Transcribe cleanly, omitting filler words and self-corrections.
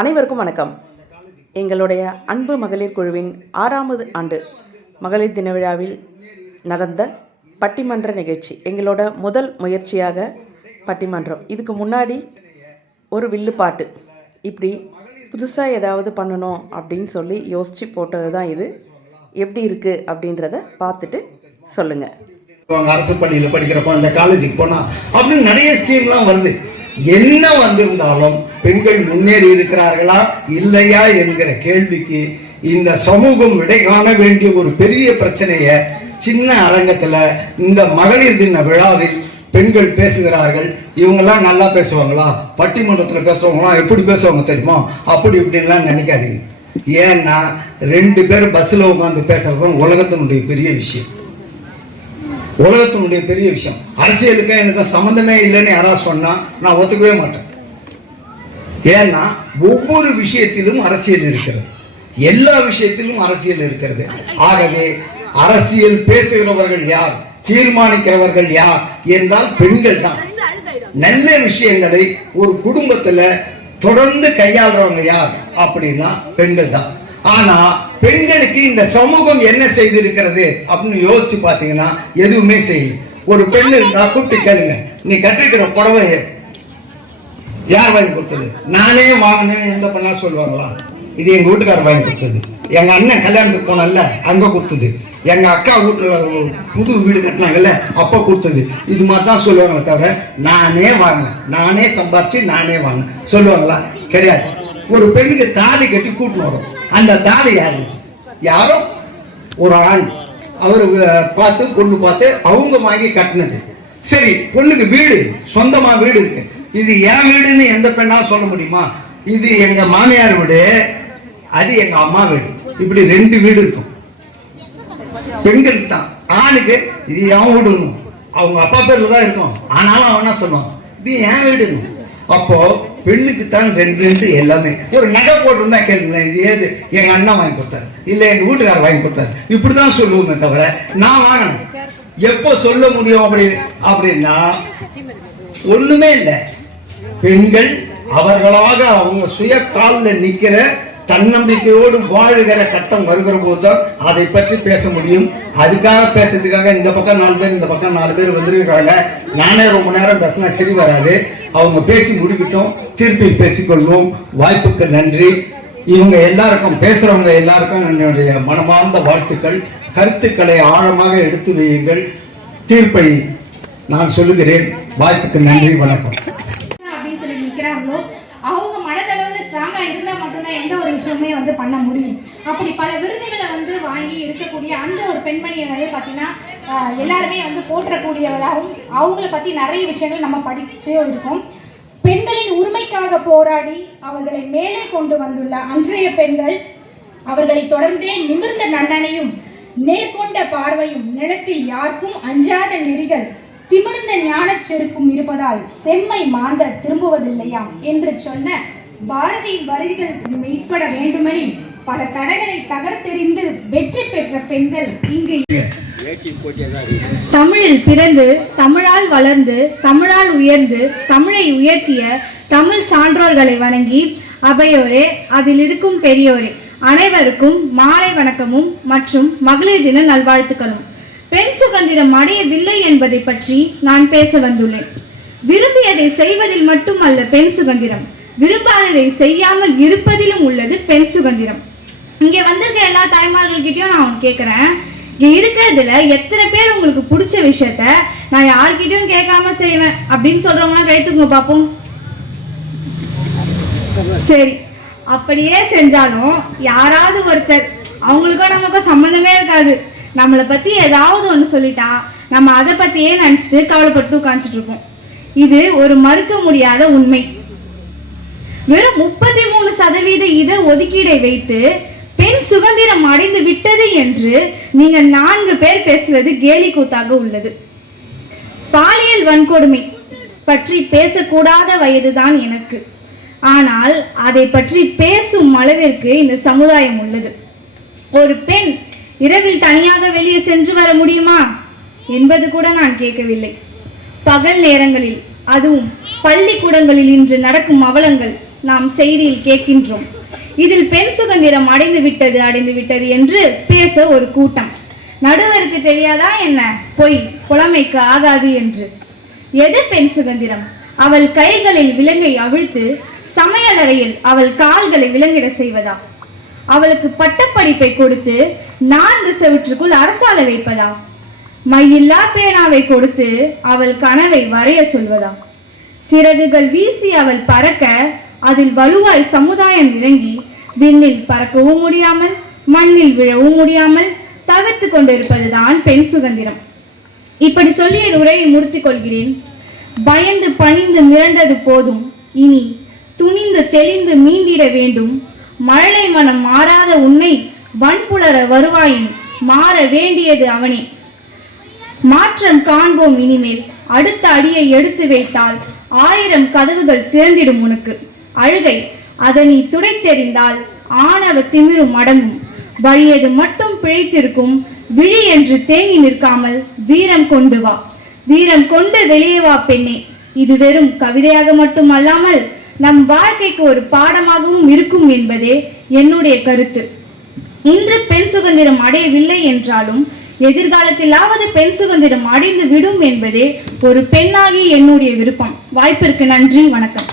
அனைவருக்கும் வணக்கம். எங்களுடைய அன்பு மகளிர் குழுவின் 6வது ஆண்டு மகளிர் தின விழாவில் நடந்த பட்டிமன்ற நிகழ்ச்சி எங்களோட முதல் முயற்சியாக பட்டிமன்றம். இதுக்கு முன்னாடி ஒரு வில்லுப்பாட்டு, இப்படி புதுசாக ஏதாவது பண்ணணும் அப்படின்னு சொல்லி யோசித்து போட்டது தான் இது. எப்படி இருக்குது அப்படின்றத பார்த்துட்டு சொல்லுங்கள். அரசு பள்ளியில் படிக்கிறப்போ அந்த காலேஜுக்கு போனால் அப்படின்னு நிறைய ஸ்கீம்லாம் வருது. என்ன வந்திருந்தாலும் பெண்கள் முன்னேறி இருக்கிறார்களா இல்லையா என்கிற கேள்விக்கு இந்த சமூகம் விடை காண வேண்டிய ஒரு பெரிய பிரச்சனைய சின்ன அரங்கத்துல இந்த மகளிர் தின விழாவில் பெண்கள் பேசுகிறார்கள். இவங்கெல்லாம் நல்லா பேசுவாங்களா, பட்டிமன்றத்தில் பேசுவாங்களா, எப்படி பேசுவாங்க தெரியுமா, அப்படி இப்படின்லாம் நினைக்காதீங்க. ஏன்னா 2 பேர் பஸ்ல உட்காந்து பேசுறதும் உலகத்தினுடைய பெரிய விஷயம். உலகத்தினுடைய பெரிய விஷயம். அரசியலுக்கு எனக்கு சம்பந்தமே இல்லைன்னு யாராவது சொன்னா நான் ஒத்துக்கவே மாட்டேன். ஏன்னா ஒவ்வொரு விஷயத்திலும் அரசியல் இருக்கிறது, எல்லா விஷயத்திலும் அரசியல் இருக்கிறது. ஆகவே அரசியல் பேசுகிறவர்கள் யார், தீர்மானிக்கிறவர்கள் யார் என்றால் பெண்கள் தான். நல்ல விஷயங்களை ஒரு குடும்பத்துல தொடர்ந்து கையாளுறவங்க யார் அப்படின்னா பெண்கள் தான். ஆனா பெண்களுக்கு இந்த சமூகம் என்ன செய்திருக்கிறது அப்படின்னு யோசிச்சு பாத்தீங்கன்னா எதுவுமே செய்யல. ஒரு பெண்ணு இருந்தா கூப்பிட்டு கேளுங்க, நீ கட்டிருக்கிற புடவை யார் வாங்கி கொடுத்தது? நானே வாங்கினேன் எந்த பண்ணா சொல்லுவாங்களா? இது எங்க வீட்டுக்காரர் வாங்கி கொடுத்தது, எங்க அண்ணன் கல்யாணத்துக்கு போனல அங்க கொடுத்தது, எங்க அக்கா வீட்டுல புது வீடு கட்டினாங்கல்ல அப்ப கொடுத்தது. இது மாதிரி தான் சொல்லுவாங்க தவிர நானே வாங்கினேன், நானே சம்பாரிச்சு நானே வாங்கினேன் சொல்லுவாங்களா? கிடையாது. ஒரு பெண்ணுக்கு தாலி கட்டி கூட்டின்னு வரும். அந்த தாலி யாரு? யாரோ ஒரு ஆண் அவரு பார்த்து பொண்ணு பார்த்து அவங்க வாங்கி கட்டினது. சரி, பொண்ணுக்கு வீடு, சொந்தமா வீடு இருக்கு. இது என் வீடுன்னு எந்த பெண்ணா சொல்ல முடியுமா? இது எங்க மாமியார் வீடு, அது எங்க அம்மா வீடு. இப்படி 2 வீடு இருக்கும். பெண்களுக்கு தான். ஆணுக்கு இது என் வீடு, அவங்க அப்பா பேர்ல தான் இருக்கும். ஆனாலும் அவன் என்ன சொல்லுவான், இது என் வீடு. அப்போ பெண்ணுக்கு தான் 2 எல்லாமே. ஒரு நகை போட்டிருந்தா கேளுங்க, இது ஏது எங்க அண்ணன் வாங்கி கொடுத்தாரு, இல்ல எங்க வீட்டுக்காரர் வாங்கி கொடுத்தாரு, இப்படிதான் சொல்லுவோமே தவிர நான் வாங்கினேன் எப்போ சொல்ல முடியும் அப்படின்னா ஒண்ணுமே இல்லை. பெண்கள் அவர்களாக அவங்க சுய காலில் நிக்கிற தன்னம்பிக்கையோடு வாழுகிற கட்டம் வருகிற போதுதான் அதை பற்றி பேச முடியும். அதுக்காக பேசுறதுக்காக இந்த பக்கம் 4 பேர் இந்த பக்கம் 4 பேர் வந்திருக்கிறாங்க. நானே ரொம்ப நேரம் பேசினா சரி வராது. அவங்க பேசி முடிக்கட்டும், திருப்பி பேசிக்கொள்வோம். வாய்ப்புக்கு நன்றி. இவங்க எல்லாருக்கும், பேசுறவங்க எல்லாருக்கும் என்னுடைய மனமார்ந்த வாழ்த்துக்கள். கருத்துக்களை ஆழமாக எடுத்து வையுங்கள். தீர்ப்பை நான் சொல்லுகிறேன். வாய்ப்புக்கு நன்றி, வணக்கம். அப்படின்னு சொல்லி நிற்கிறாங்களோ அவங்க மனதளவில் ஸ்ட்ராங்காக இருந்தால் மட்டும்தான் எந்த ஒரு விஷயமே பண்ண முடியும். அப்படி பல விருதுகளை வாங்கி இருக்கக்கூடிய அந்த ஒரு பெண்மணியை பார்த்தீங்கன்னா எல்லாருமே போற்றக்கூடியவராகவும் அவங்கள பற்றி நிறைய விஷயங்கள் நம்ம படிச்சே இருக்கோம். பெண்களின் உரிமைக்காக போராடி அவர்களை மேலே கொண்டு வந்துள்ள அன்றைய பெண்கள் அவர்களை தொடர்ந்தே நிமிர்ந்த நன்னனையும் நேர்கொண்ட பார்வையும் நிலத்தில் யாருக்கும் அஞ்சாத நெறிகள் திமிர்ந்த ஞான செருக்கும் இருப்பதால் செம்மை மாந்தர் திரும்புவதில்லையாம் என்று சொன்ன பாரதியின் வரிகள் மெய்ப்பட வேண்டுமெனில் பல தடைகளை தகர்த்தெறிந்து வெற்றி பெற்ற பெண்கள் இங்கு தமிழில் பிறந்து தமிழால் வளர்ந்து தமிழால் உயர்ந்து தமிழை உயர்த்திய தமிழ் சான்றோர்களை வணங்கி அவையோரே அதில் இருக்கும் பெரியோரே அனைவருக்கும் மாலை வணக்கமும் மற்றும் மகளிர் தின நல்வாழ்த்துக்களும். பெண் சுதந்திரம் அடையவில்லை என்பதை பற்றி நான் பேச வந்துள்ளேன். விரும்பியதை செய்வதில் மட்டுமல்ல பெண் சுதந்திரம், விரும்பாததை செய்யாமல் இருப்பதிலும் உள்ளது பெண் சுதந்திரம். இங்க வந்திருக்க எல்லா தாய்மார்கள்கிட்டயும் நான் கேட்கிறேன், இங்க இருக்கிறதுல எத்தனை பேர் உங்களுக்கு பிடிச்ச விஷயத்த நான் யார்கிட்டயும் கேட்காம செய்வேன் அப்படின்னு சொல்றவங்க கைத்துக்குங்க பார்ப்போம். சரி, அப்படியே செஞ்சாலும் யாராவது ஒருத்தர், அவங்களுக்கும் நமக்கும் சம்மந்தமே இருக்காது, நம்மளை பத்தி ஏதாவது ஒன்று சொல்லிட்டா நம்ம அதை பத்தியே நினைச்சிட்டு கவலைப்பட்டு உட்காந்துட்டு இருக்கோம். இது ஒரு மறுக்க முடியாத உண்மை. வெறும் 33% இட ஒதுக்கீடை வைத்து பெண் சுதந்திரம் அடைந்து விட்டது என்று நீங்கள் 4 பேர் பேசுவது கேலி கூத்தாக உள்ளது. பாலியல் வன்கொடுமை பற்றி பேசக்கூடாத வயதுதான் எனக்கு. ஆனால் அதை பற்றி பேசும் அளவிற்கு இந்த சமுதாயம் உள்ளது. ஒரு பெண் இரவில் தனியாக வெளியே சென்று வர முடியுமா என்பது கூட நான் கேட்கவில்லை. பகல் நேரங்களில், அதுவும் பள்ளிக்கூடங்களில் இன்று நடக்கும் அவலங்கள் நாம் செய்தியில் கேட்கின்றோம். இதில் பெண் சுதந்திரம் அடைந்து விட்டது என்று பேச ஒரு கூட்டம். நடுவருக்கு தெரியாதா என்ன பொய் புலமைக்கு ஆகாது என்று? எது பெண் சுதந்திரம்? அவள் கைகளில் விலங்கை அவிழ்த்து சமையலறையில் அவள் கால்களை விலங்கிட செய்வதா? அவளுக்கு பட்டப்படிப்பை கொடுத்து 4 செவற்றுக்குள் அரசால வைப்பதா? மையில்லா பேனாவை கொடுத்து அவள் கனவை வரைய சொல்வதா? சிறகுகள் வீசி அவள் பறக்க அதில் வலுவாய் சமுதாயம் இறங்கி விண்ணில் பறக்கவும் முடியாமல் மண்ணில் விழவும் முடியாமல் தவிர்த்து கொண்டிருப்பதுதான் பெண் சுதந்திரம். இப்படி சொல்லி என் உரையை முடித்துக் கொள்கிறேன். பயந்து பணிந்து மிரண்டது போதும், இனி துணிந்து தெளிந்து மீண்டிட வேண்டும். மழலை மனம் மாறாத உன்னை வன்புலர வருவாயின் மாற வேண்டியது அவனே. மாற்றம் காண்போம் இனிமேல். அடுத்த அடியை எடுத்து வைத்தால் 1000 கதவுகள் திறந்திடும் உனக்கு. அழுகை அதை நீ துடைத்தெறிந்தால் ஆணவ திமிரும் அடங்கும். வழியது மட்டும் பிழைத்திருக்கும். விழி என்று தேங்கி நிற்காமல் வீரம் கொண்டு வா. வீரம் கொண்டு வெளியே வா பெண்ணே. இது வெறும் கவிதையாக மட்டும் அல்லாமல் நம் வாழ்க்கைக்கு ஒரு பாடமாகவும் இருக்கும் என்பதே என்னுடைய கருத்து. இன்று பெண் சுதந்திரம் அடையவில்லை என்றாலும் எதிர்காலத்திலாவது பெண் சுதந்திரம் அடைந்து விடும் என்பதே ஒரு பெண்ணாகி என்னுடைய விருப்பம். வாய்ப்பிற்கு நன்றி, வணக்கம்.